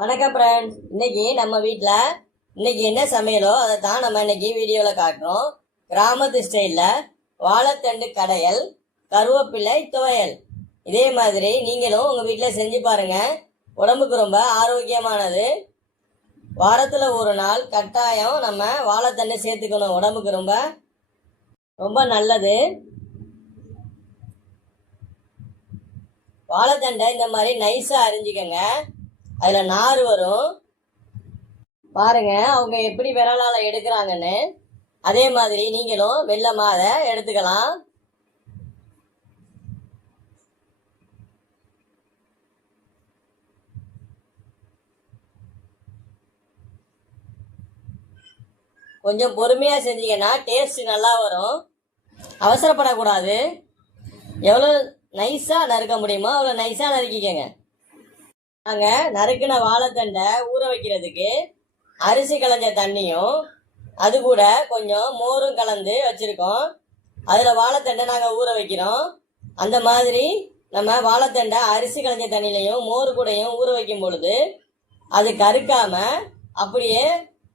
வணக்கம் ஃப்ரெண்ட்ஸ். இன்னைக்கு நம்ம வீட்டில் இன்னைக்கு என்ன சமையலோ அதை தான் நம்ம இன்னைக்கு வீடியோவில் காட்டுறோம். கிராமத்து ஸ்டைலில் வாழைத்தண்டு கடையல், கருவேப்பிலை துவையல். இதே மாதிரி நீங்களும் உங்கள் வீட்டில் செஞ்சு பாருங்கள். உடம்புக்கு ரொம்ப ஆரோக்கியமானது. வாரத்தில் ஒரு நாள் கட்டாயம் நம்ம வாழைத்தண்டு சேர்த்துக்கணும். உடம்புக்கு ரொம்ப ரொம்ப நல்லது. வாழைத்தண்டை இந்த மாதிரி நைஸாக அரிஞ்சிக்கங்க. அதில் நார் வரும் பாருங்க, அவங்க எப்படி விரலால எடுக்கிறாங்கன்னு. அதே மாதிரி நீங்களும் வெள்ளமா அதை எடுத்துக்கலாம். கொஞ்சம் பொறுமையா செஞ்சீங்கன்னா டேஸ்ட் நல்லா வரும். அவசரப்படக்கூடாது. எவ்வளோ நைஸா நறுக்க முடியுமோ அவ்வளோ நைஸா நறுக்கிக்கங்க. நாங்கள் நறுக்கின வாழைத்தண்டை ஊற வைக்கிறதுக்கு அரிசி களைஞ்ச தண்ணியும் அது கூட கொஞ்சம் மோரும் கலந்து வச்சுருக்கோம். அதில் வாழைத்தண்டை நாங்கள் ஊற வைக்கிறோம். அந்த மாதிரி நம்ம வாழைத்தண்டை அரிசி களைஞ்ச தண்ணிலையும் மோர் கூடையும் ஊற வைக்கும் பொழுது அது கருக்காமல் அப்படியே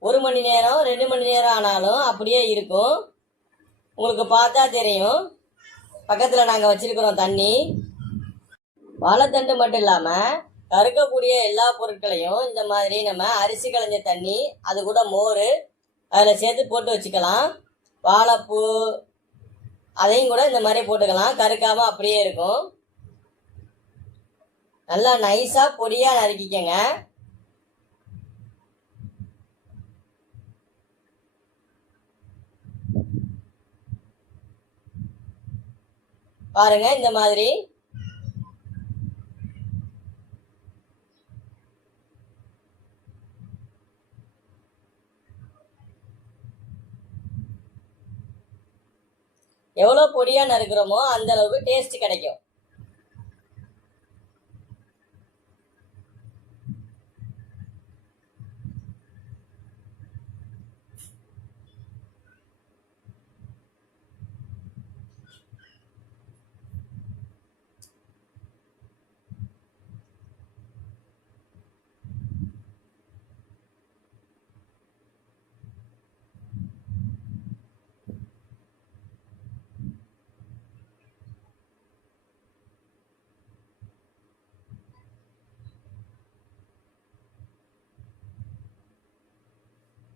1 மணி நேரம் 2 மணி நேரம் ஆனாலும் அப்படியே இருக்கும். உங்களுக்கு பார்த்தா தெரியும். பக்கத்தில் நாங்கள் வச்சுருக்கிறோம் தண்ணி. வாழைத்தண்டு மட்டும் இல்லாமல் கருக்கக்கூடிய எல்லா பொருட்களையும் இந்த மாதிரி நம்ம அரிசி களைஞ்ச தண்ணி அது கூட மோர் அதில் சேர்த்து போட்டு வச்சுக்கலாம். வாழைப்பூ அதையும் கூட இந்த மாதிரி போட்டுக்கலாம். கருக்காமல் அப்படியே இருக்கும். நல்லா நைஸாக பொடியாக நறுக்கிக்கங்க. பாருங்க, இந்த மாதிரி எவ்வளோ பொடியாக நறுக்கிறோமோ அந்த அளவுக்கு டேஸ்ட் கிடைக்கும்.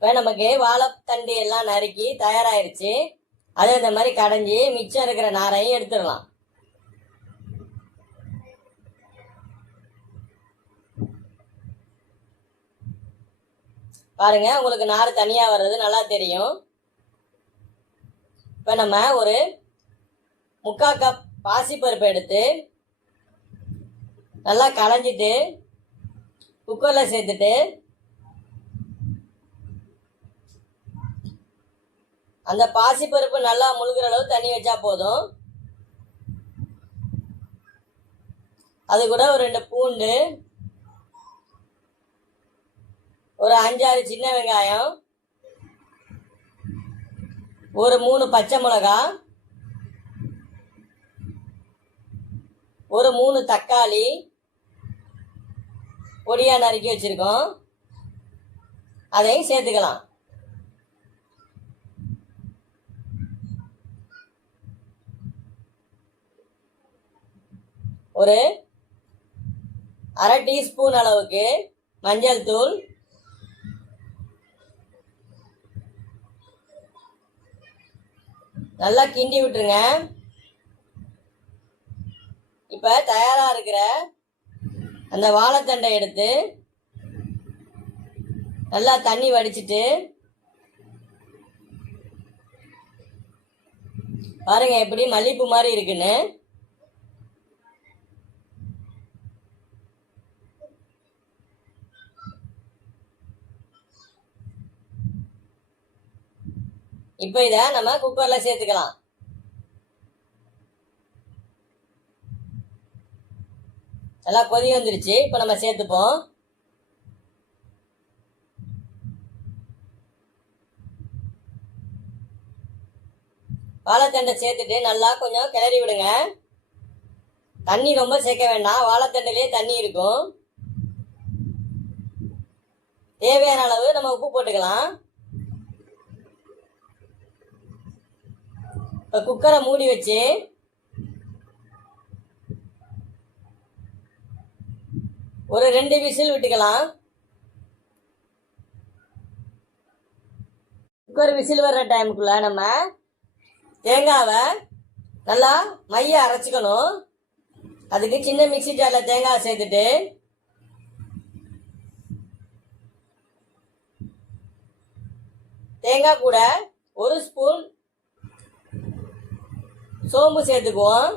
இப்போ நமக்கு வாழைத்தண்டு எல்லாம் நறுக்கி தயாராகிடுச்சு. அதை இந்த மாதிரி கடைஞ்சி மிச்சம் இருக்கிற நாரையும் எடுத்துடலாம். பாருங்க, உங்களுக்கு நார் தனியாக வர்றது நல்லா தெரியும். இப்போ நம்ம ஒரு 3/4 கப் பாசிப்பருப்பு எடுத்து நல்லா களைஞ்சிட்டு குக்கரில் சேர்த்துட்டு அந்த பாசிப்பருப்பு நல்லா முழுகிற அளவு தண்ணி வச்சா போதும். அது கூட ஒரு 2 பூண்டு, ஒரு 5-6 சின்ன வெங்காயம், ஒரு 3 பச்சை மிளகா, ஒரு 3 தக்காளி பொடியாக நறுக்கி வச்சுருக்கோம். அதையும் சேர்த்துக்கலாம். ஒரு 1/2 டீஸ்பூன் அளவுக்கு மஞ்சள் தூள், நல்லா கிண்டி விட்டுருங்க. இப்போ தயாராக இருக்கிற அந்த வாழைத்தண்டை எடுத்து நல்லா தண்ணி வடிச்சிட்டு பாருங்க எப்படி மல்லிப்பூ மாதிரி இருக்குன்னு. இப்போ இதை நம்ம குக்கரில் சேர்த்துக்கலாம். நல்லா கொதி வந்துருச்சு. இப்போ நம்ம சேர்த்துப்போம். வாழைத்தண்டை சேர்த்துட்டு நல்லா கொஞ்சம் கிளறி விடுங்க. தண்ணி ரொம்ப சேர்க்க வேண்டாம். வாழைத்தண்டுலேயே தண்ணி இருக்கும். தேவையான அளவு நம்ம உப்பு போட்டுக்கலாம். இப்போ குக்கரை மூடி வச்சு ஒரு 2 விசில் விட்டுக்கலாம். குக்கர் விசில் வர்ற டைமுக்குள்ள நம்ம தேங்காவை நல்லா மைய அரைச்சிக்கணும். அதுக்கு சின்ன மிக்ஸி ஜாரில் தேங்காய் சேர்த்துட்டு தேங்காய் கூட 1 ஸ்பூன் சோம்பு சேர்த்துக்குவோம்.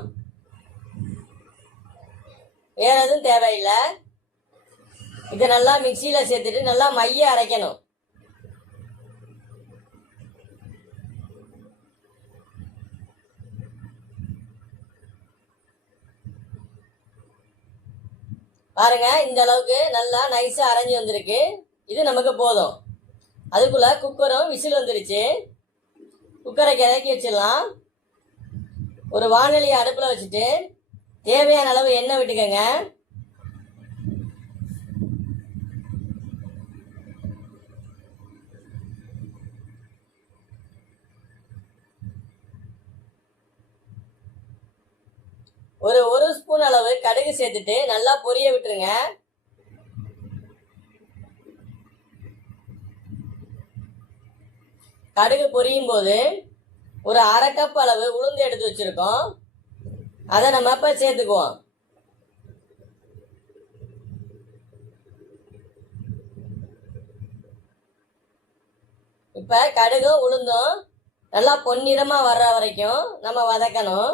வேற எதுவும் தேவையில்லை. இதை நல்லா மிக்சியில் சேர்த்துட்டு நல்லா மைய அரைக்கணும். பாருங்க, இந்த அளவுக்கு நல்லா நைஸா அரைஞ்சி வந்திருக்கு. இது நமக்கு போதும். அதுக்குள்ள குக்கரும் விசில் வந்துருச்சு. குக்கரை இறக்கி வச்சிடலாம். ஒரு வானொலியை அடுப்புல வச்சுட்டு தேவையான அளவு எண்ணெய் விட்டுக்கங்க. ஒரு ஸ்பூன் அளவு கடுகு சேர்த்துட்டு நல்லா பொரிய விட்டுருங்க. கடுகு பொரியும் போது ஒரு 1/2 கப் அளவு உளுந்து எடுத்து வச்சிருக்கோம். அதை நம்ம இப்ப சேர்த்துக்குவோம். இப்ப கடுகும் உளுந்தும் நல்லா பொன்னிறமா வர்ற வரைக்கும் நம்ம வதக்கணும்.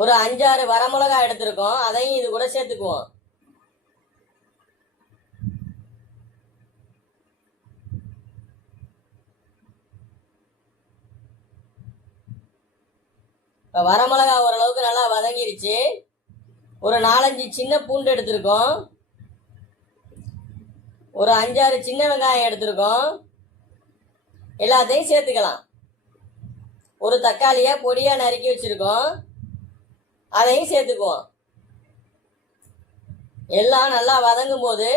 ஒரு 5-6 வரமிளகாய் எடுத்திருக்கோம். அதையும் இது கூட சேர்த்துக்குவோம். இப்போ வரமிளகா ஓரளவுக்கு நல்லா வதங்கிருச்சு. ஒரு 4-5 சின்ன பூண்டு எடுத்திருக்கோம். ஒரு 5-6 சின்ன வெங்காயம் எடுத்திருக்கோம். எல்லாத்தையும் சேர்த்துக்கலாம். ஒரு தக்காளியை பொடியாக நறுக்கி வச்சிருக்கோம். அதையும் சேர்த்துக்குவோம். எல்லாம் நல்லா வதங்கும் போது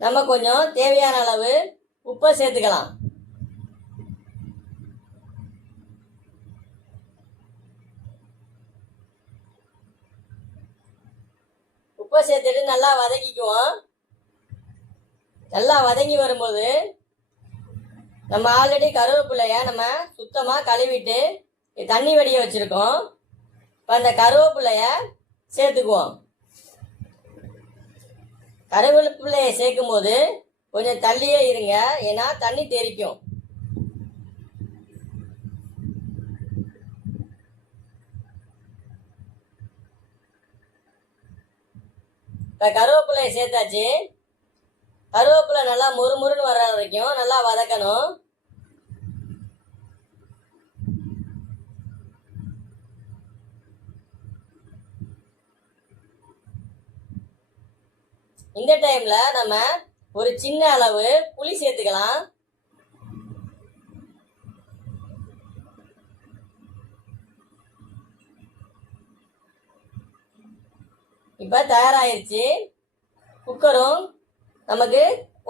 நம்ம கொஞ்சம் தேவையான அளவு உப்பை சேர்த்துக்கலாம். உப்பை சேர்த்துட்டு நல்லா வதக்கிக்குவோம். நல்லா வதங்கி வரும்போது நம்ம ஆல்ரெடி கருவேப்பிலைய நம்ம சுத்தமாக கழுவிட்டு தண்ணி வடிய வச்சிருக்கோம். இப்போ அந்த கருவேப்பிலைய சேர்த்துக்குவோம். கருவேப்பிலையை சேர்க்கும் போது கொஞ்சம் தள்ளியே இருங்க, ஏன்னா தண்ணி தெறிக்கும். இப்போ கருவேப்பிலையை சேர்த்தாச்சு. கருவேப்பிலை நல்லா முறுமுறுன்னு வர்ற வரைக்கும் நல்லா வதக்கணும். இந்த டைம்ல நம்ம ஒரு சின்ன அளவு புளி சேர்த்துக்கலாம். இப்ப தயாராயிருச்சு. குக்கரும் நமக்கு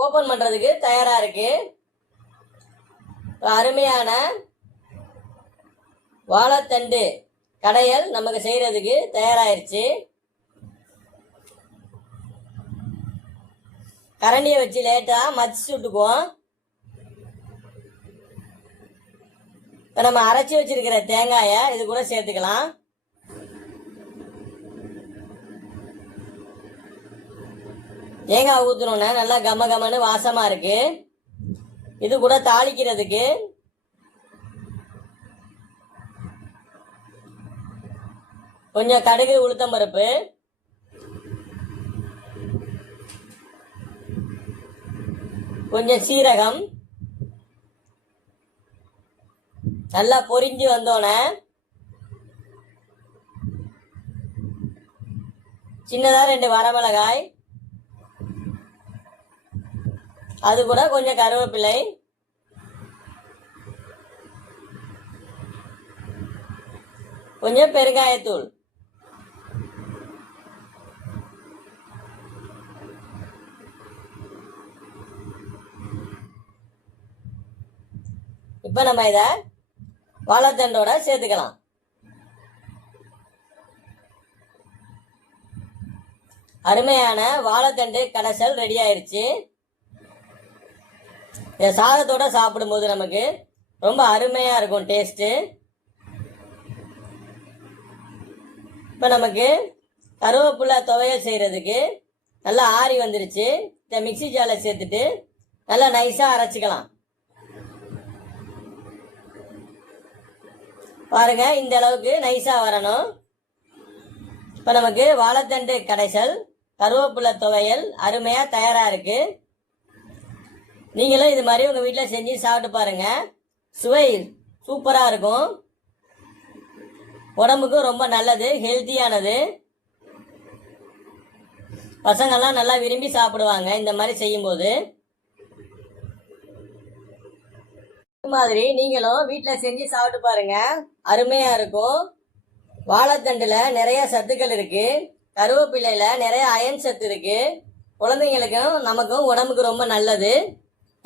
ஓபன் பண்றதுக்கு தயாரா இருக்கு. அருமையான வாழைத்தண்டு கடையல் நமக்கு செய்யறதுக்கு தயாராயிருச்சு. கரண்டியை வச்சு லேட்டா மதிச்சு விட்டுக்குவோம். இப்போ நம்ம அரைச்சி வச்சிருக்கிற தேங்காயை இது கூட சேர்த்துக்கலாம். தேங்காய் ஊற்றணுன்னா நல்லா கம கமன்னு வாசமா இருக்கு. இது கூட தாளிக்கிறதுக்கு கொஞ்சம் கடுகு உளுத்தம் பருப்பு, கொஞ்சம் சீரகம் நல்லா பொரிஞ்சு வந்தோடனே சின்னதா 2 வரமிளகாய், அது கூட கொஞ்சம் கருவேப்பிலை, கொஞ்சம் பெருங்காயத்தூள், இப்போ நம்ம இதை வாழைத்தண்டோட சேர்த்துக்கலாம். அருமையான வாழைத்தண்டு கடைசல் ரெடி ஆயிருச்சு. இதை சாதத்தோட சாப்பிடும்போது நமக்கு ரொம்ப அருமையா இருக்கும் டேஸ்ட்டு. இப்போ நமக்கு கருவேப்பிலை துவையல் செய்யறதுக்கு நல்லா ஆறி வந்துருச்சு. இந்த மிக்ஸி ஜாரில் சேர்த்துட்டு நல்லா நைஸாக அரைச்சிக்கலாம். பாருங்க, இந்த அளவுக்கு நைஸாக வரணும். இப்போ நமக்கு வாழைத்தண்டு கடைசல் கருவேப்பிலை துவையல் அருமையாக தயாராக இருக்கு. நீங்களும் இது மாதிரி உங்கள் வீட்டில் செஞ்சு சாப்பிட்டு பாருங்க. சுவை சூப்பராக இருக்கும். உடம்புக்கும் ரொம்ப நல்லது, ஹெல்த்தியானது. பசங்கள்லாம் நல்லா விரும்பி சாப்பிடுவாங்க இந்த மாதிரி செய்யும்போது. இது மாதிரி நீங்களும் வீட்டில் செஞ்சு சாப்பிட்டு பாருங்க, அருமையாக இருக்கும். வாழைத்தண்டில் நிறைய சத்துக்கள் இருக்கு. கருவேப்பிலையில நிறைய அயன் சத்து இருக்கு. குழந்தைங்களுக்கும் நமக்கும் உடம்புக்கு ரொம்ப நல்லது.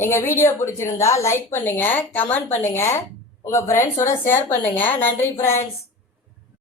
எங்கள் வீடியோ பிடிச்சிருந்தா லைக் பண்ணுங்க, கமெண்ட் பண்ணுங்க, உங்கள் ஃப்ரெண்ட்ஸோட ஷேர் பண்ணுங்க. நன்றி ஃப்ரெண்ட்ஸ்.